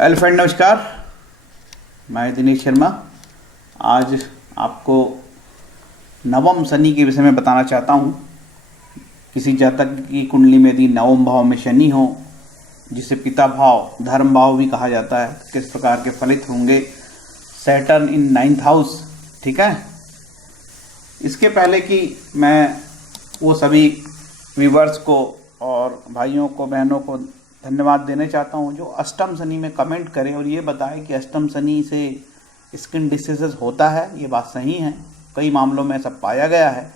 Hello friend, नमस्कार। मैं दिनेश शर्मा। आज आपको नवम शनि के विषय में बताना चाहता हूँ। किसी जातक की कुंडली में यदि नवम भाव में शनि हो, जिसे पिता भाव, धर्म भाव भी कहा जाता है, किस प्रकार के फलित होंगे सैटर्न इन 9th हाउस। ठीक है। इसके पहले कि मैं वो सभी व्यूवर्स को और भाइयों को, बहनों को धन्यवाद देना चाहता हूँ जो अष्टम शनि में कमेंट करें और ये बताएं कि अष्टम शनि से स्किन डिसीजेस होता है। ये बात सही है, कई मामलों में ऐसा पाया गया है।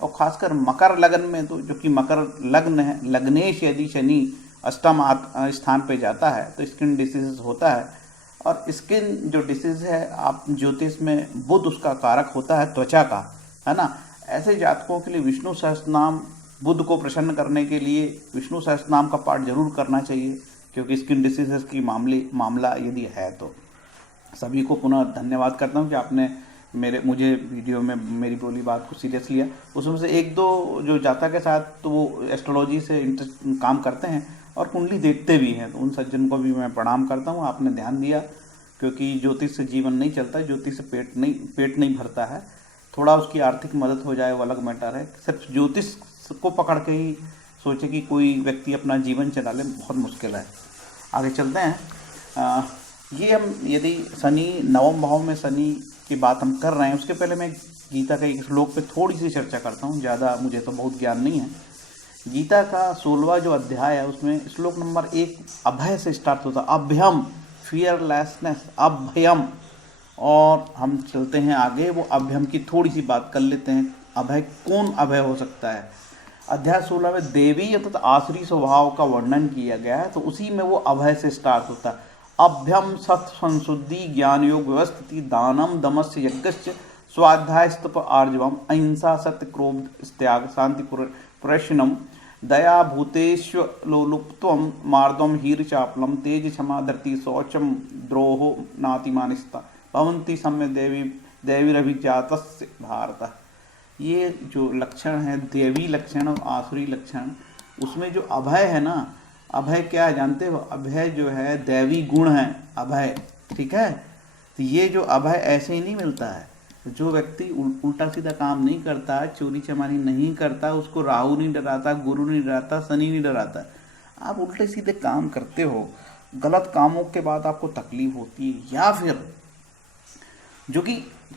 और ख़ासकर मकर लगन में, तो जो कि मकर लग्न है, लग्नेश यदि शनि अष्टम स्थान पे जाता है तो स्किन डिसीजेस होता है। और स्किन जो डिसीज है, आप ज्योतिष में बुध उसका कारक होता है, त्वचा का, है ना। ऐसे जातकों के लिए विष्णु सहस्त्रनाम, बुध को प्रसन्न करने के लिए विष्णु सहस्त्रनाम का पाठ जरूर करना चाहिए, क्योंकि स्किन डिसीजेस की मामला यदि है तो। सभी को पुनः धन्यवाद करता हूँ कि आपने मुझे वीडियो में मेरी बोली बात को सीरियस लिया। उसमें से एक दो जो जातक के साथ तो वो एस्ट्रोलॉजी से इंटरेस्ट काम करते हैं और कुंडली देखते भी हैं, तो उन सज्जन को भी मैं प्रणाम करता हूँ। आपने ध्यान दिया, क्योंकि ज्योतिष से जीवन नहीं चलता, ज्योतिष से पेट नहीं भरता है। थोड़ा उसकी आर्थिक मदद हो जाए वो अलग मैटर है। सिर्फ ज्योतिष को पकड़ के ही सोचे कि कोई व्यक्ति अपना जीवन चला ले, बहुत मुश्किल है। आगे चलते हैं। ये हम यदि शनि नवम भाव में शनि की बात हम कर रहे हैं, उसके पहले मैं गीता के एक श्लोक पे थोड़ी सी चर्चा करता हूँ। ज़्यादा मुझे तो बहुत ज्ञान नहीं है। गीता का 16वां जो अध्याय है, उसमें श्लोक नंबर 1 अभय से स्टार्ट होता है। अभयम, फियरलेसनेस, अभयम। और हम चलते हैं आगे, वो अभयम की थोड़ी सी बात कर लेते हैं। अभय, कौन अभय हो सकता है? अध्याय 16 में देवी अर्थात आसुरी स्वभाव का वर्णन किया गया है, तो उसी में वो अभय से स्टार्ट होता है। अभ्यम सत्य संशुद्धि ज्ञान योग व्यवस्थिति दानम दमस्य यज्ञस्य स्वाध्याय स्तप आर्जवम अहिंसा सत्य क्रोध त्याग शांति प्रश्नम दया भूतेश्व लोलुप्तम मार्दम हीर चापलम तेज क्षमा धरती शौचम द्रोहो नातिमानिस्ता भवंती सम्य देवी रभिजातस्य भारत। ये जो लक्षण है, देवी लक्षण और आसुरी लक्षण, उसमें जो अभय है ना, अभय क्या है जानते हो? अभय जो है दैवी गुण है, अभय। ठीक है। तो ये जो अभय ऐसे ही नहीं मिलता है। जो व्यक्ति उल्टा सीधा काम नहीं करता, चोरी चमारी नहीं करता, उसको राहु नहीं डराता, गुरु नहीं डराता, शनि नहीं डराता। आप उल्टे सीधे काम करते हो, गलत कामों के बाद आपको तकलीफ होती है, या फिर जो कि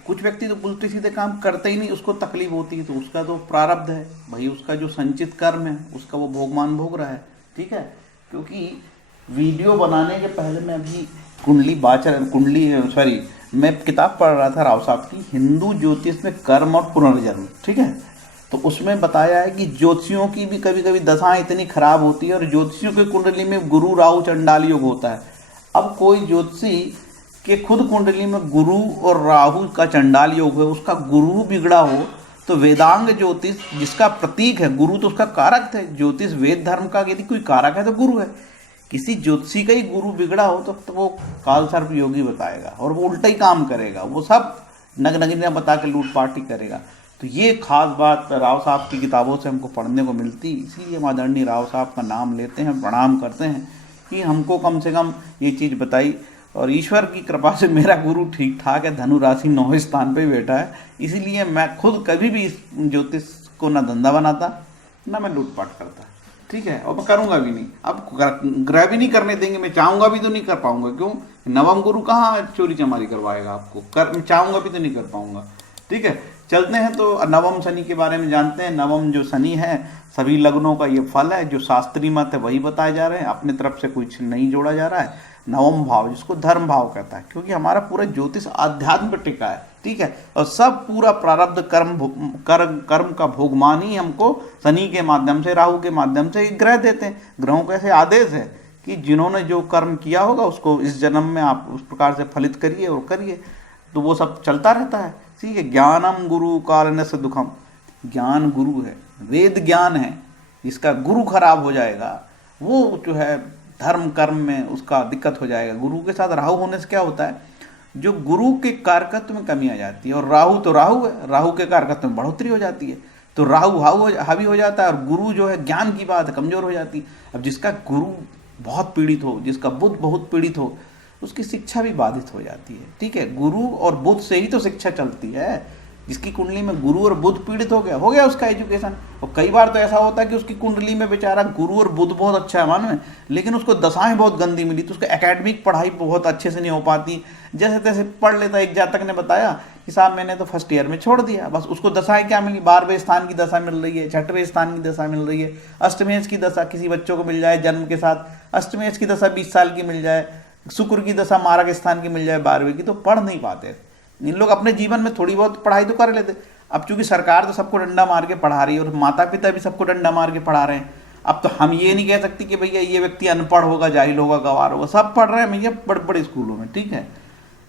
कुछ व्यक्ति तो उल्टे सीधे काम करते ही नहीं, उसको तकलीफ होती है, तो उसका तो प्रारब्ध है भाई, उसका जो संचित कर्म है उसका वो भोगमान भोग रहा है। ठीक है। क्योंकि वीडियो बनाने के पहले मैं अभी मैं किताब पढ़ रहा था राव साहब की, हिंदू ज्योतिष में कर्म और पुनर्जन्म। ठीक है। तो उसमें बताया है कि ज्योतिषियों की भी कभी कभी दशाएं इतनी खराब होती है, और ज्योतिषियों की कुंडली में गुरु राहु चंडाल योग होता है। अब कोई ज्योतिषी के खुद कुंडली में गुरु और राहु का चंडाल योग है, उसका गुरु बिगड़ा हो, तो वेदांग ज्योतिष जिसका प्रतीक है गुरु, तो उसका कारक है। ज्योतिष वेद धर्म का यदि कोई कारक है तो गुरु है। किसी ज्योतिषी का ही गुरु बिगड़ा हो तो वो काल सर्प योगी बताएगा, और वो उल्टा ही काम करेगा, वो सब नगनगिनियाँ बता के लूटपाट ही करेगा। तो ये खास बात राव साहब की किताबों से हमको पढ़ने को मिलती, इसीलिए हम आदरणीय राव साहब का नाम लेते हैं, प्रणाम करते हैं कि हमको कम से कम ये चीज़ बताई। और ईश्वर की कृपा से मेरा गुरु ठीक ठाक है, धनु राशि 9वें स्थान पे बैठा है, इसीलिए मैं खुद कभी भी इस ज्योतिष को ना धंधा बनाता ना मैं लूटपाट करता। ठीक है। और मैं करूँगा भी नहीं। अब ग्रह भी नहीं करने देंगे, मैं चाहूँगा भी तो नहीं कर पाऊँगा। क्यों? नवम गुरु कहाँ चोरी चमारी करवाएगा आपको, मैं चाहूँगा भी तो नहीं कर पाऊँगा। ठीक है। चलते हैं तो नवम शनि के बारे में जानते हैं। नवम जो शनि है, सभी लग्नों का ये फल है, जो शास्त्रीय मत है वही बताए जा रहे हैं, अपने तरफ से कुछ नहीं जोड़ा जा रहा है। नवम भाव, जिसको धर्म भाव कहता है, क्योंकि हमारा पूरा ज्योतिष आध्यात्म पर टिका है। ठीक है। और सब पूरा प्रारब्ध कर्म का भोगमान ही हमको शनि के माध्यम से, राहु के माध्यम से ग्रह देते हैं। ग्रहों का ऐसे आदेश है कि जिन्होंने जो कर्म किया होगा उसको इस जन्म में आप उस प्रकार से फलित करिए और करिए, तो वो सब चलता रहता है। ठीक है। ज्ञानम गुरु कालन से दुखम, ज्ञान गुरु है, वेद ज्ञान है। जिसका गुरु खराब हो जाएगा वो जो है धर्म कर्म में उसका दिक्कत हो जाएगा। गुरु के साथ राहु होने से क्या होता है, जो गुरु के कारकत्व में कमी आ जाती है, और राहु तो राहु है, राहु के कारकत्व में बढ़ोतरी हो जाती है, तो राहु हावी हो जाता है, और गुरु जो है ज्ञान की बात है, कमजोर हो जाती है। अब जिसका गुरु बहुत पीड़ित हो, जिसका बुध बहुत पीड़ित हो, उसकी शिक्षा भी बाधित हो जाती है। ठीक है, गुरु और बुध से ही तो शिक्षा चलती है। जिसकी कुंडली में गुरु और बुध पीड़ित हो गया उसका एजुकेशन। और कई बार तो ऐसा होता है कि उसकी कुंडली में बेचारा गुरु और बुध बहुत अच्छा है मालूम है, लेकिन उसको दशाएं बहुत गंदी मिली, तो उसको एकेडमिक पढ़ाई बहुत अच्छे से नहीं हो पाती, जैसे तैसे पढ़ लेता। एक जातक ने बताया कि साहब मैंने तो फर्स्ट ईयर में छोड़ दिया, बस उसको दशाएं क्या मिली, 12वें स्थान की दशा मिल रही है, 6वें स्थान की दशा मिल रही है, अष्टमेश की दशा किसी बच्चों को मिल जाए जन्म के साथ, अष्टमेश की दशा 20 साल की मिल जाए, शुक्र की दशा मारक स्थान की मिल जाए 12वें की, तो पढ़ नहीं पाते। इन लोग अपने जीवन में थोड़ी बहुत पढ़ाई तो कर लेते। अब चूंकि सरकार तो सबको डंडा मार के पढ़ा रही है और माता पिता भी सबको डंडा मार के पढ़ा रहे हैं, अब तो हम ये नहीं कह सकते कि भैया ये व्यक्ति अनपढ़ होगा, जाहिल होगा, गंवार होगा, सब पढ़ रहे हैं भैया बड़े बड़े स्कूलों में। ठीक है,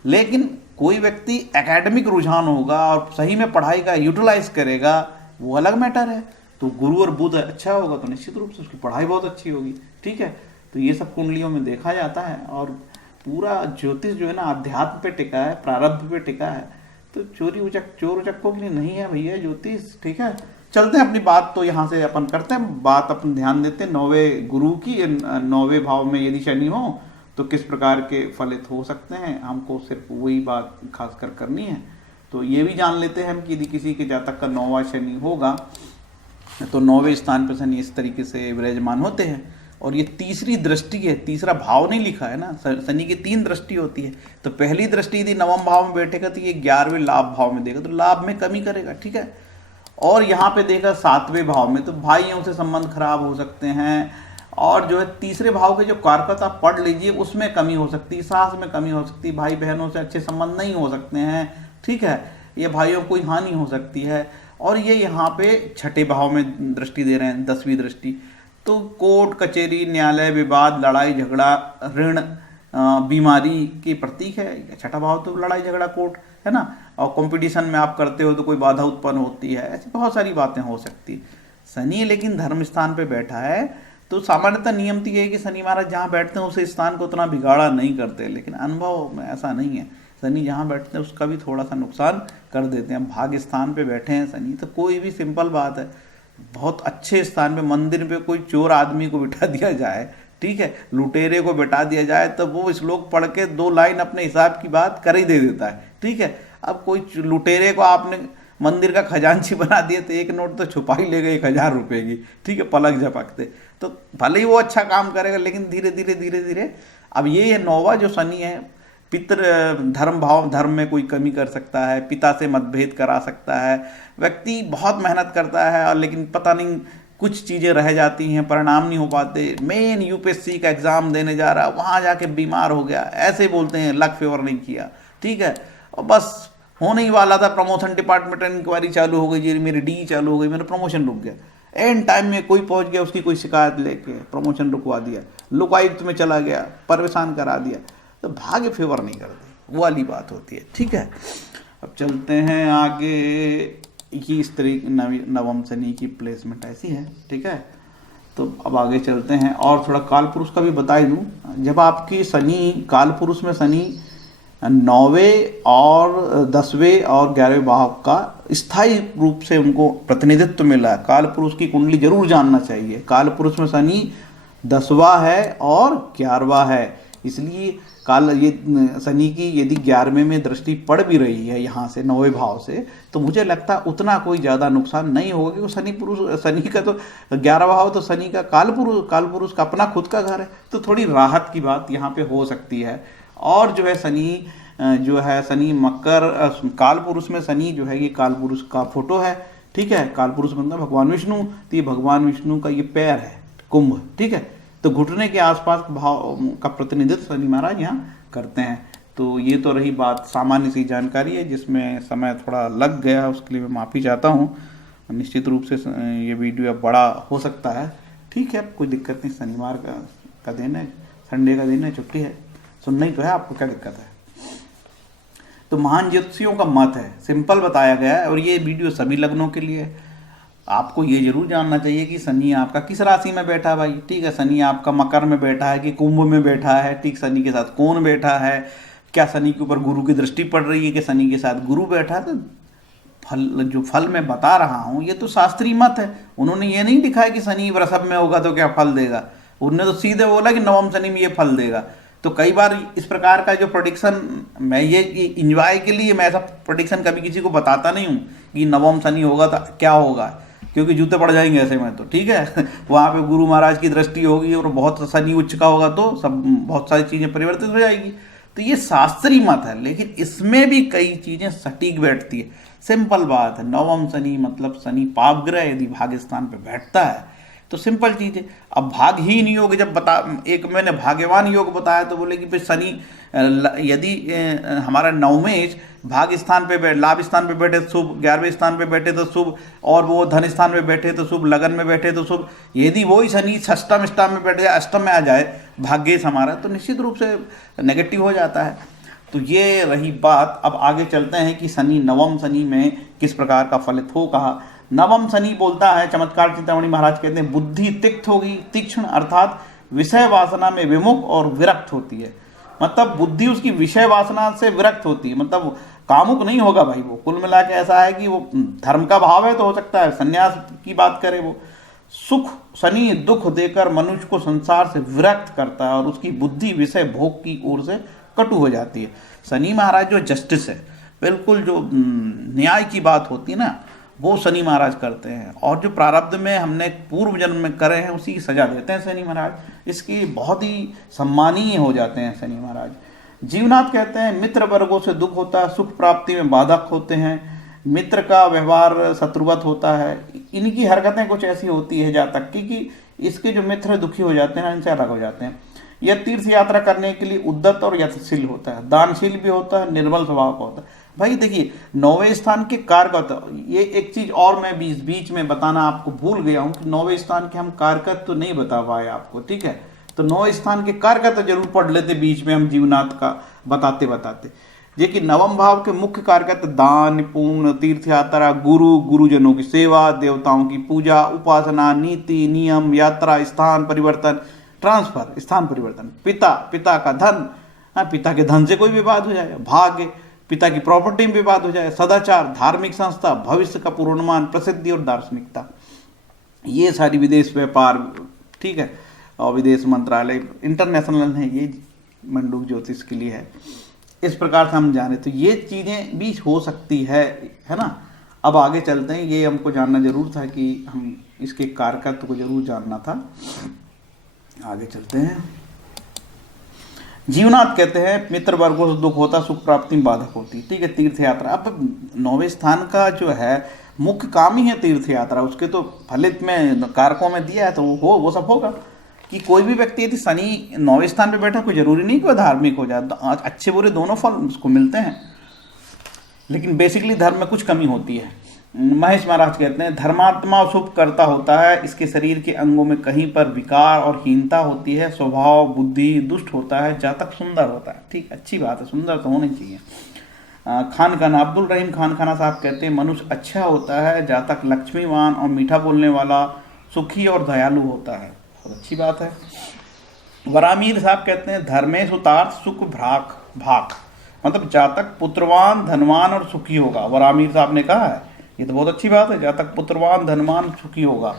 लेकिन कोई व्यक्ति एकेडमिक रुझान होगा और सही में पढ़ाई का यूटिलाइज करेगा, वो अलग मैटर है। तो गुरु और बुध अच्छा होगा तो निश्चित रूप से उसकी पढ़ाई बहुत अच्छी होगी। ठीक है, तो ये सब कुंडलियों में देखा जाता है। और पूरा ज्योतिष जो है ना अध्यात्म पे टिका है, प्रारब्ध पे टिका है, तो चोर उचक्कों के लिए नहीं है भैया ज्योतिष। ठीक है, चलते हैं अपनी बात तो यहाँ से अपन करते हैं बात, अपन ध्यान देते हैं 9वें गुरु की। 9वें भाव में यदि शनि हो तो किस प्रकार के फलित हो सकते हैं, हमको सिर्फ वही बात खासकर करनी है। तो ये भी जान लेते हैं हम कि यदि किसी के जातक का 9वां शनि होगा तो 9वें स्थान पर शनि इस तरीके से विराजमान होते हैं। और ये तीसरी दृष्टि है, तीसरा भाव नहीं लिखा है ना, शनि की 3 दृष्टि होती है। तो पहली दृष्टि यदि 9वें भाव में बैठेगा तो ये 11वें लाभ भाव में देगा, तो लाभ में कमी करेगा। ठीक है, और यहाँ पे देखा 7वें भाव में, तो भाइयों से संबंध खराब हो सकते हैं। और जो है तीसरे भाव के जो कारकत आप पढ़ लीजिए उसमें कमी हो सकती है, सास में कमी हो सकती है, भाई बहनों से अच्छे संबंध नहीं हो सकते हैं। ठीक है, ये भाइयों को कोई हानि हो सकती है। और ये यहाँ पे 6ठे भाव में दृष्टि दे रहे हैं, 10वीं दृष्टि, तो कोर्ट कचहरी, न्यायालय, विवाद, लड़ाई झगड़ा, ऋण, बीमारी के प्रतीक है। 6ठा भाव तो लड़ाई झगड़ा, कोर्ट है ना, और कंपटीशन में आप करते हो तो कोई बाधा उत्पन्न होती है, ऐसी बहुत सारी बातें हो सकती। शनि लेकिन धर्म स्थान पे बैठा है, तो सामान्यतः नियम तो ये है कि शनि महाराज जहाँ बैठते हैं उस स्थान को उतना बिगाड़ा नहीं करते, लेकिन अनुभव में ऐसा नहीं है। शनि जहाँ बैठते हैं उसका भी थोड़ा सा नुकसान कर देते हैं। भाग्य स्थान पे बैठे हैं शनि, तो कोई भी सिंपल बात है, बहुत अच्छे स्थान पे मंदिर पे कोई चोर आदमी को बिठा दिया जाए, ठीक है, लुटेरे को बिठा दिया जाए, तो वो श्लोक पढ़ के 2 लाइन अपने हिसाब की बात कर ही दे देता है। ठीक है, अब कोई लुटेरे को आपने मंदिर का खजांची बना दिया तो 1 नोट तो छुपा ही लेगा 1000 रुपये की। ठीक है, पलक झपकते, तो भले ही वो अच्छा काम करेगा, लेकिन धीरे धीरे अब ये 9वां जो शनि है, पितृ धर्म भाव, धर्म में कोई कमी कर सकता है, पिता से मतभेद करा सकता है। व्यक्ति बहुत मेहनत करता है और लेकिन पता नहीं कुछ चीज़ें रह जाती हैं, परिणाम नहीं हो पाते। मेन यूपीएससी का एग्ज़ाम देने जा रहा, वहाँ जाके बीमार हो गया, ऐसे बोलते हैं लक फेवर नहीं किया। ठीक है, और बस होने ही वाला था, प्रमोशन डिपार्टमेंट इंक्वायरी चालू हो गई जी, मेरी डी चालू हो गई, मेरा प्रमोशन रुक गया। एंड टाइम में कोई पहुंच गया, उसकी कोई शिकायत लेके प्रमोशन रुकवा दिया, लोकायुक्त में चला गया, परेशान करा दिया, तो भाग्य फेवर नहीं करती, वो वाली बात होती है। ठीक है, अब चलते हैं आगे। ये इस तरीके नवम शनि की प्लेसमेंट ऐसी है। ठीक है, तो अब आगे चलते हैं और थोड़ा काल पुरुष का भी बता ही दूँ। जब आपकी शनि काल पुरुष में शनि 9वें और 10वें और 11वें भाव का स्थायी रूप से उनको प्रतिनिधित्व मिला है, काल पुरुष की कुंडली जरूर जानना चाहिए। काल पुरुष में शनि 10वां है और 11वां है, इसलिए ये शनि की यदि 11वें में दृष्टि पड़ भी रही है यहाँ से 9वें भाव से, तो मुझे लगता है उतना कोई ज़्यादा नुकसान नहीं होगा, क्योंकि शनि का तो 11वां भाव तो शनि का काल पुरुष का अपना खुद का घर है, तो थोड़ी राहत की बात यहाँ पे हो सकती है। और जो है शनि मकर काल पुरुष में शनि जो है, ये काल पुरुष का फोटो है। ठीक है, काल पुरुष मतलब भगवान विष्णु, तो ये भगवान विष्णु का ये पैर है कुंभ। ठीक है, तो घुटने के आसपास भाव का प्रतिनिधित्व शनि महाराज यहाँ करते हैं। तो ये तो रही बात, सामान्य सी जानकारी है जिसमें समय थोड़ा लग गया, उसके लिए मैं माफ़ी चाहता हूँ। निश्चित रूप से ये वीडियो अब बड़ा हो सकता है। ठीक है, कोई दिक्कत नहीं, शनिवार का दिन है, संडे का दिन है, छुट्टी है, सुनना ही तो है, आपको क्या दिक्कत है। तो महान ज्योतिषियों का मत है, सिंपल बताया गया है, और ये वीडियो सभी लग्नों के लिए। आपको ये जरूर जानना चाहिए कि शनि आपका किस राशि में बैठा है भाई। ठीक है, शनि आपका मकर में बैठा है कि कुंभ में बैठा है, ठीक, शनि के साथ कौन बैठा है, क्या शनि के ऊपर गुरु की दृष्टि पड़ रही है कि शनि के साथ गुरु बैठा है। तो जो फल मैं बता रहा हूँ ये तो शास्त्रीय मत है, उन्होंने ये नहीं लिखा है कि शनि वृषभ में होगा तो क्या फल देगा, उन्होंने तो सीधे बोला कि नवम शनि में ये फल देगा। तो कई बार इस प्रकार का जो प्रोडिक्शन, मैं ये इंजॉय के लिए मैं ऐसा प्रोडिक्शन कभी किसी को बताता नहीं हूँ कि नवम शनि होगा तो क्या होगा, क्योंकि जूते पड़ जाएंगे ऐसे में, तो ठीक है। वहाँ पे गुरु महाराज की दृष्टि होगी और बहुत शनि उच्च का होगा तो सब बहुत सारी चीज़ें परिवर्तित हो जाएगी। तो ये शास्त्रीय मत है, लेकिन इसमें भी कई चीज़ें सटीक बैठती है। सिंपल बात है, नवम शनि मतलब शनि पाप ग्रह यदि भाग्यस्थान पे बैठता है तो सिंपल चीज़ है। अब भागहीन योग जब एक मैंने भाग्यवान योग बताया तो बोले कि भाई शनि यदि हमारा नवमेश भाग्य स्थान पे लाभ स्थान पे बैठे तो शुभ, 11वें स्थान पे बैठे तो शुभ, और वो धन स्थान पे बैठे तो शुभ, लगन में बैठे तो शुभ। यदि वही शनि षष्टम स्थान में बैठ जाए, अष्टम में आ जाए भाग्येश हमारा, तो निश्चित रूप से नेगेटिव हो जाता है। तो ये रही बात। अब आगे चलते हैं कि शनि नवम शनि में किस प्रकार का फलित हो। कहा नवम शनि बोलता है, चमत्कार चिंतामणि महाराज कहते हैं, बुद्धि तिक्त होगी, तीक्ष्ण अर्थात विषय वासना में विमुख और विरक्त होती है। मतलब बुद्धि उसकी विषय वासना से विरक्त होती है, मतलब कामुक नहीं होगा भाई वो। कुल मिला के ऐसा है कि वो धर्म का भाव है तो हो सकता है संन्यास की बात करे वो। सुख शनि दुख देकर मनुष्य को संसार से विरक्त करता है और उसकी बुद्धि विषय भोग की ओर से कटु हो जाती है। शनि महाराज जो जस्टिस है, बिल्कुल जो न्याय की बात होती है ना, वो शनि महाराज करते हैं, और जो प्रारब्ध में हमने पूर्व जन्म में करे हैं उसी की सजा देते हैं शनि महाराज। इसकी बहुत ही सम्मानीय हो जाते हैं शनि महाराज। जीवनाथ कहते हैं मित्र वर्गों से दुख होता है, सुख प्राप्ति में बाधक होते हैं, मित्र का व्यवहार शत्रुवत होता है, इनकी हरकतें कुछ ऐसी होती है जातक की कि इसके जो मित्र दुखी हो जाते हैं, इनसे अलग हो जाते हैं। यह तीर्थ यात्रा करने के लिए उद्यत और यत्नशील होता है, दानशील भी होता है, निर्मल स्वभाव का होता है। भाई देखिए, 9वें स्थान के कारकत्व, ये एक चीज और मैं बीच में बताना आपको भूल गया हूँ कि 9वें स्थान के हम कारकत्व तो नहीं बता पाए आपको, ठीक है। तो 9वें स्थान के कारकत्व तो जरूर पढ़ लेते बीच में हम जीवनाथ का बताते बताते। ये कि नवम भाव के मुख्य कारकत्व दान पुण्य, तीर्थ यात्रा, गुरुजनों की सेवा, देवताओं की पूजा, उपासना, नीति नियम, यात्रा, स्थान परिवर्तन, ट्रांसफर स्थान परिवर्तन, पिता का धन, पिता के धन से कोई विवाद हो जाए, भाग्य, पिता की प्रॉपर्टी में विवाद हो जाए, सदाचार, धार्मिक संस्था, भविष्य का पूर्वानुमान, प्रसिद्धि और दार्शनिकता, ये सारी विदेश व्यापार, ठीक है, और विदेश मंत्रालय इंटरनेशनल है, ये मंडूक ज्योतिष के लिए है। इस प्रकार से हम जाने तो ये चीज़ें भी हो सकती है ना। अब आगे चलते हैं, ये हमको जानना जरूर था कि हम इसके कारकत्व को जरूर जानना था। आगे चलते हैं। जीवनाथ कहते हैं मित्र वर्गों से दुख होता, सुख प्राप्ति में बाधक होती, ठीक है। तीर्थ यात्रा, अब 9वें स्थान का जो है मुख्य काम ही है तीर्थ यात्रा, उसके तो फलित में कारकों में दिया है तो वो सब होगा। कि कोई भी व्यक्ति यदि शनि 9वें स्थान पे बैठा, कोई जरूरी नहीं कि वह धार्मिक हो जाए, अच्छे बुरे दोनों फल उसको मिलते हैं, लेकिन बेसिकली धर्म में कुछ कमी होती है। महेश महाराज कहते हैं धर्मात्मा शुभ करता होता है, इसके शरीर के अंगों में कहीं पर विकार और हीनता होती है, स्वभाव बुद्धि दुष्ट होता है, जातक सुंदर होता है, ठीक, अच्छी बात है, सुंदर तो होनी चाहिए। खान खाना, अब्दुल रहीम खान खाना साहब कहते हैं मनुष्य अच्छा होता है, जातक लक्ष्मीवान और मीठा बोलने वाला, सुखी और दयालु होता है, बहुत अच्छी बात है। वरामीर साहब कहते हैं धर्मेश उतार्थ सुख भाक, मतलब जातक पुत्रवान धनवान और सुखी होगा, वरामीर साहब ने कहा है, ये तो बहुत अच्छी बात है, जातक पुत्रवान धनवान सुखी होगा।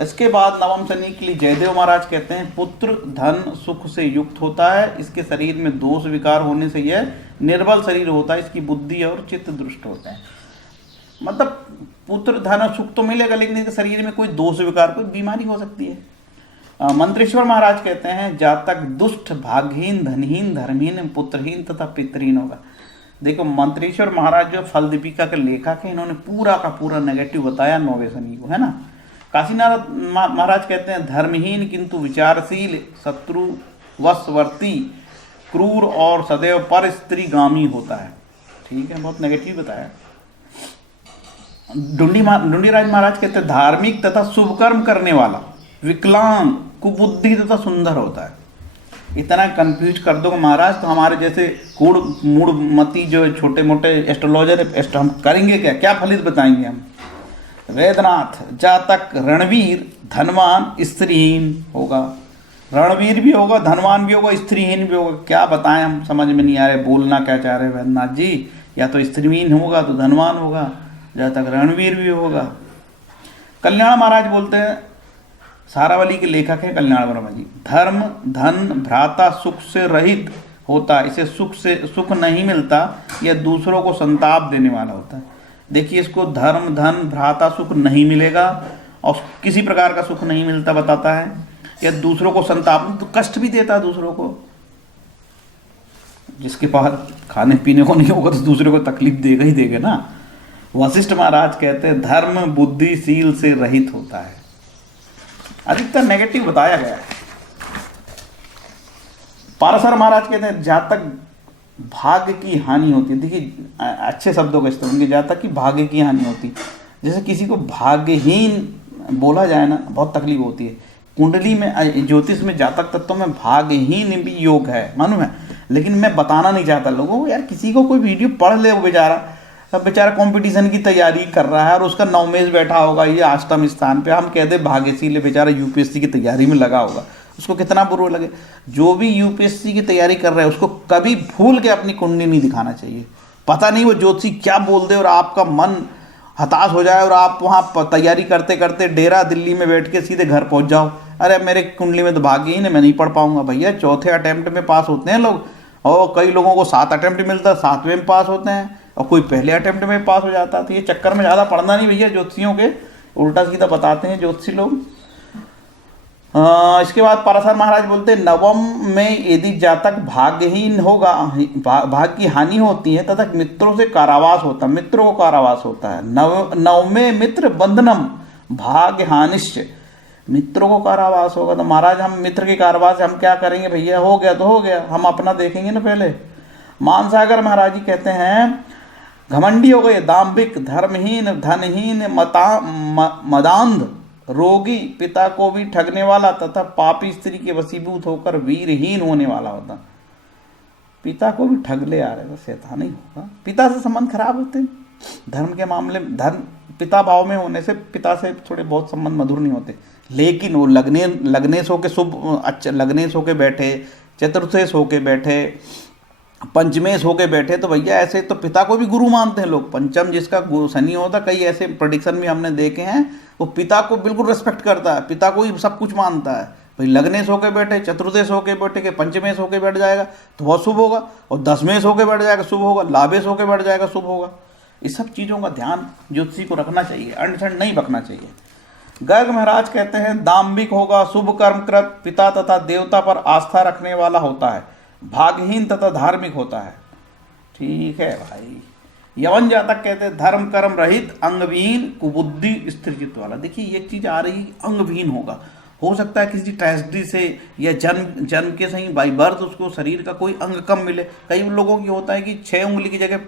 इसके बाद नवम शनि के लिए जयदेव महाराज कहते हैं पुत्र धन सुख से युक्त होता है, इसके शरीर में दोष विकार होने से यह निर्बल शरीर होता है, इसकी बुद्धि और चित्त दुष्ट होते हैं। मतलब पुत्र धन और सुख तो मिलेगा, लेकिन इसके शरीर में कोई दोष विकार, कोई बीमारी हो सकती है। मंत्रेश्वर महाराज कहते हैं जातक दुष्ट भागहीन धनहीन धर्महीन पुत्रहीन तथा पितरहीन होगा। देखो मंत्रेश्वर महाराज जो फल दीपिका के लेखक हैं, इन्होंने पूरा का पूरा नेगेटिव बताया 9वें शनि को, है ना। काशीनाथ महाराज कहते हैं धर्महीन किंतु विचारशील, शत्रु वशवर्ती, क्रूर और सदैव पर स्त्रीगामी होता है, ठीक है, बहुत नेगेटिव बताया। डुंडीराज महाराज कहते हैं धार्मिक तथा शुभ कर्म करने वाला, विकलांग, कुबुद्धि तथा सुंदर होता है। इतना कंफ्यूज कर दो महाराज तो हमारे जैसे कूड़ मूढ़मती जो छोटे मोटे एस्ट्रोलॉजर हम करेंगे क्या फलित बताएंगे हम। वेदनाथ जातक रणवीर धनवान स्त्रीहीन होगा, रणवीर भी होगा धनवान भी होगा स्त्रीहीन भी होगा, क्या बताएं हम, समझ में नहीं आ रहे बोलना क्या चाह रहे वेदनाथ जी। या तो स्त्रीहीन होगा तो धनवान होगा, जातक रणवीर भी होगा। कल्याण महाराज बोलते हैं सारावली के लेखक हैं कल्याण वर्मा जी। धर्म धन भ्राता सुख से रहित होता है, इसे सुख नहीं मिलता, यह दूसरों को संताप देने वाला होता है। देखिए, इसको धर्म धन भ्राता सुख नहीं मिलेगा और किसी प्रकार का सुख नहीं मिलता बताता है, यह दूसरों को संताप, तो कष्ट भी देता है दूसरों को। जिसके पास खाने पीने को नहीं होगा तो दूसरे को तकलीफ देगा ही देगा ना। वशिष्ठ महाराज कहते हैं धर्म बुद्धिशील से रहित होता है। अधिकतर नेगेटिव बताया गया है। पाराशर महाराज कहते हैं जहाँ तक भाग्य की हानि होती है, देखिए अच्छे शब्दों का इस्तेमाल, जहाँ तक कि भाग्य की हानि होती, जैसे किसी को भाग्यहीन बोला जाए ना, बहुत तकलीफ होती है। कुंडली में, ज्योतिष में, जातक तत्वों में भाग्यहीन भी योग है, मालूम है, लेकिन मैं बताना नहीं चाहता लोगों को। यार किसी को कोई वीडियो पढ़ ले, वो बेचारा कंपटीशन की तैयारी कर रहा है और उसका नवमेश बैठा होगा ये अष्टम स्थान पे, हम कह दे भाग्यशील, बेचारा यूपीएससी की तैयारी में लगा होगा, उसको कितना बुरा लगे। जो भी यूपीएससी की तैयारी कर रहा है उसको कभी भूल के अपनी कुंडली नहीं दिखाना चाहिए। पता नहीं वो ज्योतिषी क्या बोल दे और आपका मन हताश हो जाए और आप वहाँ तैयारी करते करते डेरा दिल्ली में बैठ के सीधे घर पहुँच जाओ, अरे मेरे कुंडली में तो भाग्य ही नहीं, मैं नहीं पढ़ पाऊंगा। भैया चौथे अटेम्प्ट में पास होते हैं लोग, और कई लोगों को 7 अटेम्प्ट मिलता है, 7वें में पास होते हैं, और कोई पहले अटेम्प्ट में पास हो जाता है। तो ये चक्कर में ज़्यादा पढ़ना नहीं भैया, ज्योतिषियों के उल्टा सीधा बताते हैं ज्योतिषी लोग। इसके बाद पाराशर महाराज बोलते हैं नवम में यदि जातक भाग्यहीन होगा, भाग्य की हानि होती है तथा मित्रों से कारावास होता है, मित्रों को कारावास होता है। नवमे मित्र बंधनम भाग्य हानिश्च, मित्रों को कारावास होगा। तो महाराज हम मित्र के कारावास हम क्या करेंगे भैया, हो गया तो हो गया, हम अपना देखेंगे ना पहले। मानसागर महाराज जी कहते हैं घमंडी हो गए, दाम्भिक, धर्महीन, धनहीन, मदांध, रोगी, पिता को भी ठगने वाला तथा पापी स्त्री के वशीभूत होकर वीरहीन होने वाला होता। पिता को भी ठग ले आ रहे, बस शैतान ही होगा। पिता से संबंध खराब होते हैं धर्म के मामले में। धर्म पिता भाव में होने से पिता से थोड़े बहुत संबंध मधुर नहीं होते, लेकिन वो लग्नेश होके शुभ, अच्छा लग्नेश होके बैठे, चतुर्थेश होके बैठे, पंचमेश होके बैठे, तो भैया ऐसे तो पिता को भी गुरु मानते हैं लोग। पंचम जिसका शनि होता, कई ऐसे प्रेडिक्शन भी हमने देखे हैं, वो पिता को बिल्कुल रिस्पेक्ट करता है, पिता को ही सब कुछ मानता है। भाई लग्नेश होके बैठे, चतुर्देश होके बैठे के पंचमेश होके बैठ जाएगा तो बहुत शुभ होगा, और दसमेश होके बैठ जाएगा शुभ होगा, लाभेश होके बैठ जाएगा शुभ होगा। इस सब चीज़ों का ध्यान ज्योतिषी को रखना चाहिए, अंड नहीं बकना चाहिए। गर्ग महाराज कहते हैं दाम्भिक होगा, शुभ कर्म कृत, पिता तथा देवता पर आस्था रखने वाला होता है, भाग्यहीन तथा धार्मिक होता है। ठीक है भाई। यवन जातक कहते हैं धर्म कर्म रहित, अंगविहीन, कुबुद्धि, स्थिरचित्त वाला। देखिए ये चीज आ रही, अंगविहीन होगा, हो सकता है किसी ट्रेजेडी से या जन्म के सही बाई बर्थ उसको शरीर का कोई अंग कम मिले। कई लोगों की होता है कि 6 उंगली की जगह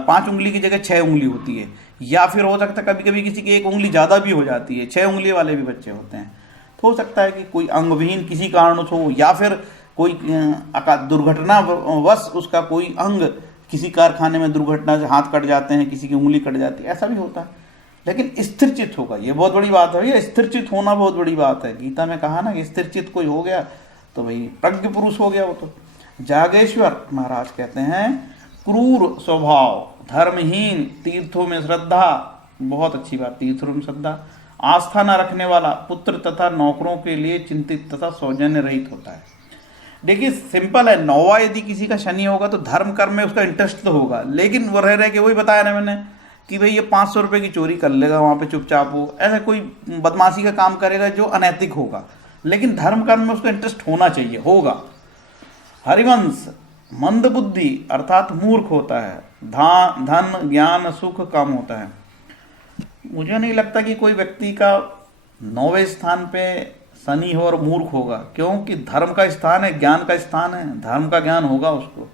5 उंगली की जगह 6 उंगली होती है, या फिर हो सकता है कभी कभी किसी की 1 उंगली ज़्यादा भी हो जाती है, 6 उंगली वाले भी बच्चे होते हैं। तो हो सकता है कि कोई अंगविहीन किसी कारण हो, या फिर कोई दुर्घटनावश उसका कोई अंग, किसी कारखाने में दुर्घटना से हाथ कट जाते हैं, किसी की उंगली कट जाती है, ऐसा भी होता है। लेकिन स्थिरचित्त होगा, ये बहुत बड़ी बात है। ये स्थिरचित्त होना बहुत बड़ी बात है। गीता में कहा ना कि स्थिरचित्त कोई हो गया तो भाई प्रज्ञ पुरुष हो गया वो तो। जागेश्वर महाराज कहते हैं क्रूर स्वभाव, धर्महीन, तीर्थों में श्रद्धा, बहुत अच्छी बात, तीर्थों में श्रद्धा, आस्था न रखने वाला, पुत्र तथा नौकरों के लिए चिंतित तथा सौजन्य रहित होता है। देखिए सिंपल है, नौवा यदि किसी का शनि होगा तो धर्म कर्म में उसका इंटरेस्ट तो होगा, लेकिन वो रह के वही बताया ना मैंने कि भाई ये 500 रुपये की चोरी कर लेगा वहाँ पे चुपचाप, हो ऐसा कोई बदमाशी का काम करेगा जो अनैतिक होगा, लेकिन धर्म कर्म में उसका इंटरेस्ट होना चाहिए, होगा। हरिवंश मंद बुद्धि अर्थात मूर्ख होता है, धन ज्ञान सुख कम होता है। मुझे नहीं लगता कि कोई व्यक्ति का 9वें स्थान पे शनि हो और मूर्ख होगा, क्योंकि धर्म का स्थान है, ज्ञान का स्थान है, धर्म का ज्ञान होगा उसको।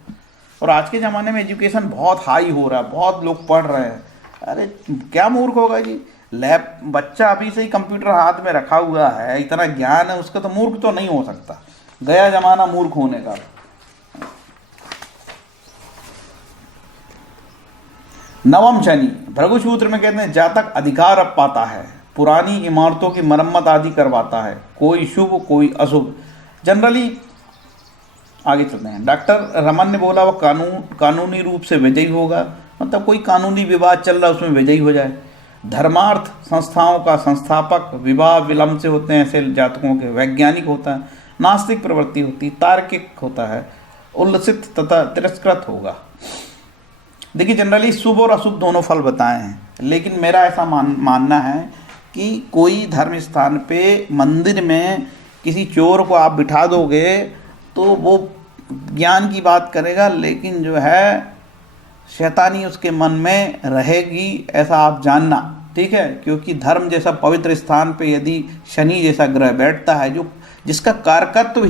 और आज के ज़माने में एजुकेशन बहुत हाई हो रहा है, बहुत लोग पढ़ रहे हैं, अरे क्या मूर्ख होगा जी। बच्चा अभी से ही कंप्यूटर हाथ में रखा हुआ है, इतना ज्ञान है उसका, तो मूर्ख तो नहीं हो सकता। गया जमाना मूर्ख होने का। नवम शनि भृगुसूत्र में कहते हैं जातक अधिकार अब पाता है, पुरानी इमारतों की मरम्मत आदि करवाता है, कोई शुभ कोई अशुभ। जनरली आगे चलते हैं। डॉक्टर रमन ने बोला वह कानूनी रूप से विजयी होगा, मतलब कोई कानूनी विवाद चल रहा है उसमें विजयी हो जाए। धर्मार्थ संस्थाओं का संस्थापक, विवाह विलंब से होते हैं ऐसे जातकों के, वैज्ञानिक होता है, नास्तिक प्रवृत्ति होती, तार्किक होता है, उल्लसित तथा तिरस्कृत होगा। देखिए जनरली शुभ और अशुभ दोनों फल बताए हैं, लेकिन मेरा ऐसा मानना है कि कोई धर्म स्थान पे मंदिर में किसी चोर को आप बिठा दोगे तो वो ज्ञान की बात करेगा, लेकिन जो है शैतानी उसके मन में रहेगी, ऐसा आप जानना, ठीक है। क्योंकि धर्म जैसा पवित्र स्थान पे यदि शनि जैसा ग्रह बैठता है, जो जिसका कारकत्व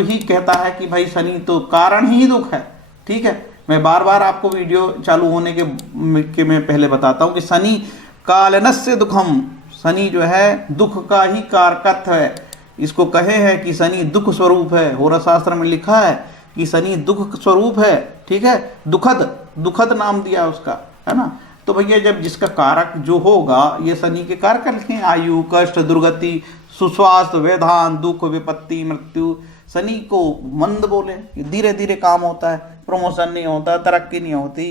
ही कहता है कि भाई शनि तो कारण ही दुख है, ठीक है। मैं बार बार आपको वीडियो चालू होने के मैं पहले बताता हूँ कि शनि कालनस्य दुखम, शनि जो है दुख का ही कारकत्व है। इसको कहे हैं कि शनि दुख स्वरूप है, होरा शास्त्र में लिखा है कि शनि दुख स्वरूप है, ठीक है। दुखद नाम दिया उसका, है ना। तो भैया जब जिसका कारक जो होगा, ये शनि के कारक लिखे हैं, आयु, कष्ट, दुर्गति, सुस्वास्थ्य, वेधान, दुख, विपत्ति, मृत्यु। शनि को मंद बोले, धीरे धीरे काम होता है, प्रमोशन नहीं होता, तरक्की नहीं होती।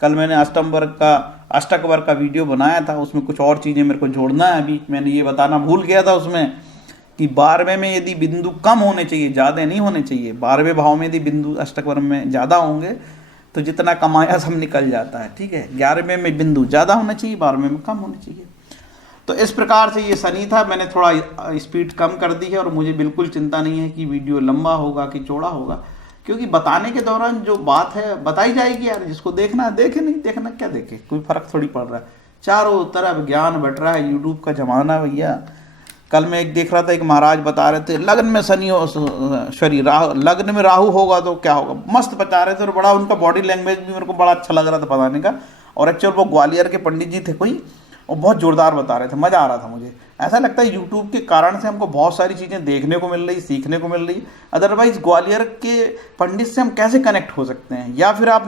कल मैंने अष्टक वर्ग का वीडियो बनाया था, उसमें कुछ और चीज़ें मेरे को जोड़ना है, अभी मैंने ये बताना भूल गया था उसमें कि 12वें में यदि बिंदु कम होने चाहिए, ज़्यादा नहीं होने चाहिए। 12वें भाव में यदि बिंदु अष्टक वर्ग में ज़्यादा होंगे तो जितना कमाया सब निकल जाता है, ठीक है। 11वें में बिंदु ज़्यादा होना चाहिए, 12वें में कम होना चाहिए। तो इस प्रकार से ये शनि था। मैंने थोड़ा स्पीड कम कर दी है और मुझे बिल्कुल चिंता नहीं है कि वीडियो लंबा होगा कि चौड़ा होगा, क्योंकि बताने के दौरान जो बात है बताई जाएगी यार। जिसको देखना है देखे, नहीं देखना क्या देखे, कोई फर्क थोड़ी पड़ रहा है। चारों तरफ ज्ञान बट रहा है, यूट्यूब का जमाना भैया। कल मैं एक देख रहा था, एक महाराज बता रहे थे लग्न में शनि लग्न में राहु होगा तो क्या होगा, मस्त बता रहे थे। और बड़ा उनका बॉडी लैंग्वेज भी मेरे को बड़ा अच्छा लग रहा था बताने का। और एक्चुअल वो ग्वालियर के पंडित जी थे कोई, और बहुत जोरदार बता रहे थे, मज़ा आ रहा था मुझे। ऐसा लगता है यूट्यूब के कारण से हमको बहुत सारी चीज़ें देखने को मिल रही, सीखने को मिल रही। अदरवाइज़ ग्वालियर के पंडित से हम कैसे कनेक्ट हो सकते हैं, या फिर आप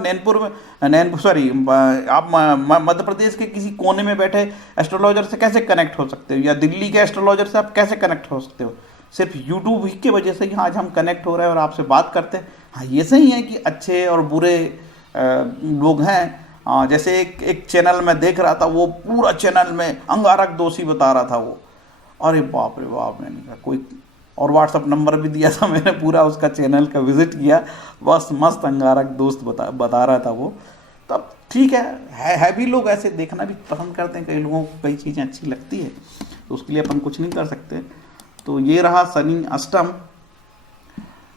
आप मध्य प्रदेश के किसी कोने में बैठे एस्ट्रोलॉजर से कैसे कनेक्ट हो सकते हो, या दिल्ली के एस्ट्रोलॉजर से आप कैसे कनेक्ट हो सकते हो। सिर्फ यूट्यूब ही की वजह से ही आज हम कनेक्ट हो रहे हैं और आपसे बात करते हैं। हाँ, ये सही है कि अच्छे और बुरे लोग हैं। जैसे एक चैनल में देख रहा था, वो पूरा चैनल में अंगारक दोषी बता रहा था वो। अरे बाप रे बाप, मैंने कहा कोई और व्हाट्सअप नंबर भी दिया था मैंने, पूरा उसका चैनल का विजिट किया, बस मस्त अंगारक दोस्त बता रहा था वो। तब ठीक है भी लोग ऐसे देखना भी पसंद करते हैं, कई लोगों को कई चीज़ें अच्छी लगती है, तो उसके लिए अपन कुछ नहीं कर सकते। तो ये रहा शनि अष्टम।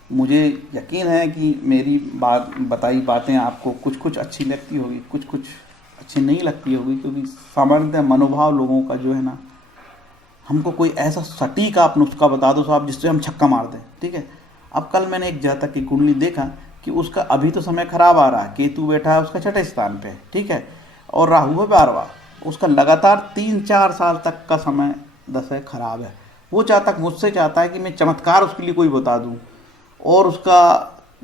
मुझे यकीन है कि मेरी बताई बातें आपको कुछ अच्छी लगती होगी, कुछ अच्छी नहीं लगती होगी, क्योंकि सामान्यतः मनोभाव लोगों का जो है ना, हमको कोई ऐसा सटीक आप नुस्खा बता दो साहब जिससे हम छक्का मार दें, ठीक है। अब कल मैंने एक जातक की कुंडली देखा कि उसका अभी तो समय खराब आ रहा है, केतु बैठा है उसका 6ठे स्थान पे, ठीक है, और राहु है 12वां। उसका लगातार 3-4 साल तक का समय दशा खराब है। वो जातक मुझसे चाहता है कि मैं चमत्कार उसके लिए कोई बता दूँ, और उसका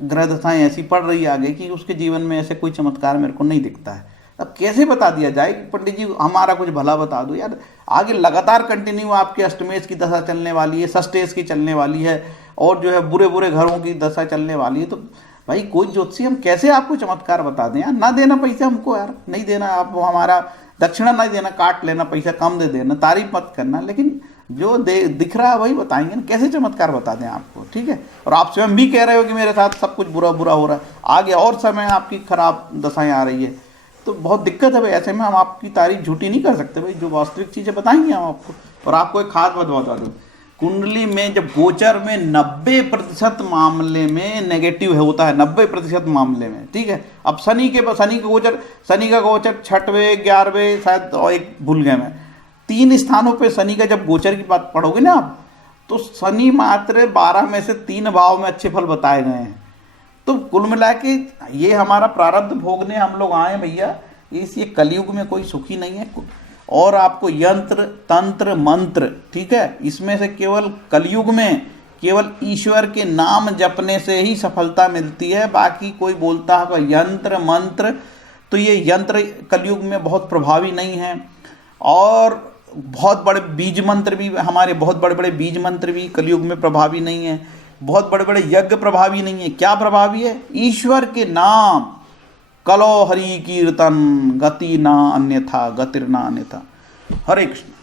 ग्रह दशाएं ऐसी पड़ रही है आगे कि उसके जीवन में ऐसे कोई चमत्कार मेरे को नहीं दिखता है। अब कैसे बता दिया जाए कि पंडित जी हमारा कुछ भला बता दो यार। आगे लगातार कंटिन्यू आपके अष्टमेश की दशा चलने वाली है, षष्ठेश की चलने वाली है, और जो है बुरे बुरे घरों की दशा चलने वाली है। तो भाई कोई ज्योतिषी हम कैसे आपको चमत्कार बता दें यार। ना देना पैसा हमको यार, नहीं देना, आप हमारा दक्षिणा नहीं देना, काट लेना, पैसा कम दे देना, तारीफ मत करना, लेकिन जो दिख रहा है वही बताएंगे ना। कैसे चमत्कार बता दें आपको, ठीक है। और आप स्वयं भी कह रहे हो कि मेरे साथ सब कुछ बुरा बुरा हो रहा है, आगे और समय आपकी खराब दशाएं आ रही है, तो बहुत दिक्कत है भाई। ऐसे में हम आपकी तारीफ झूठी नहीं कर सकते भाई, जो वास्तविक चीज़ें बताएंगे हम आपको। और आपको एक खास बात बता दूँ, कुंडली में जब गोचर में 90% मामले में नेगेटिव होता है, 90% मामले में, ठीक है। अब शनि का गोचर 6वें 11वें शायद, और एक भूल गए मैं, 3 स्थानों पे शनि का जब गोचर की बात पढ़ोगे ना आप, तो शनि मात्र 12 में से 3 भाव में अच्छे फल बताए गए हैं। तो कुल मिला के ये हमारा प्रारब्ध भोगने हम लोग आए भैया। ये कलयुग में कोई सुखी नहीं है। और आपको यंत्र तंत्र मंत्र, ठीक है, इसमें से केवल कलयुग में केवल ईश्वर के नाम जपने से ही सफलता मिलती है। बाकी कोई बोलता है यंत्र मंत्र, तो ये यंत्र कलयुग में बहुत प्रभावी नहीं है। और बहुत बड़े बीज मंत्र भी, हमारे बहुत बड़े बड़े बीज मंत्र भी कलयुग में प्रभावी नहीं है। बहुत बड़े बड़े यज्ञ प्रभावी नहीं है। क्या प्रभावी है? ईश्वर के नाम, कलो हरि कीर्तन, गति ना अन्यथा, गतिर्ना अन्यथा। हरे कृष्ण।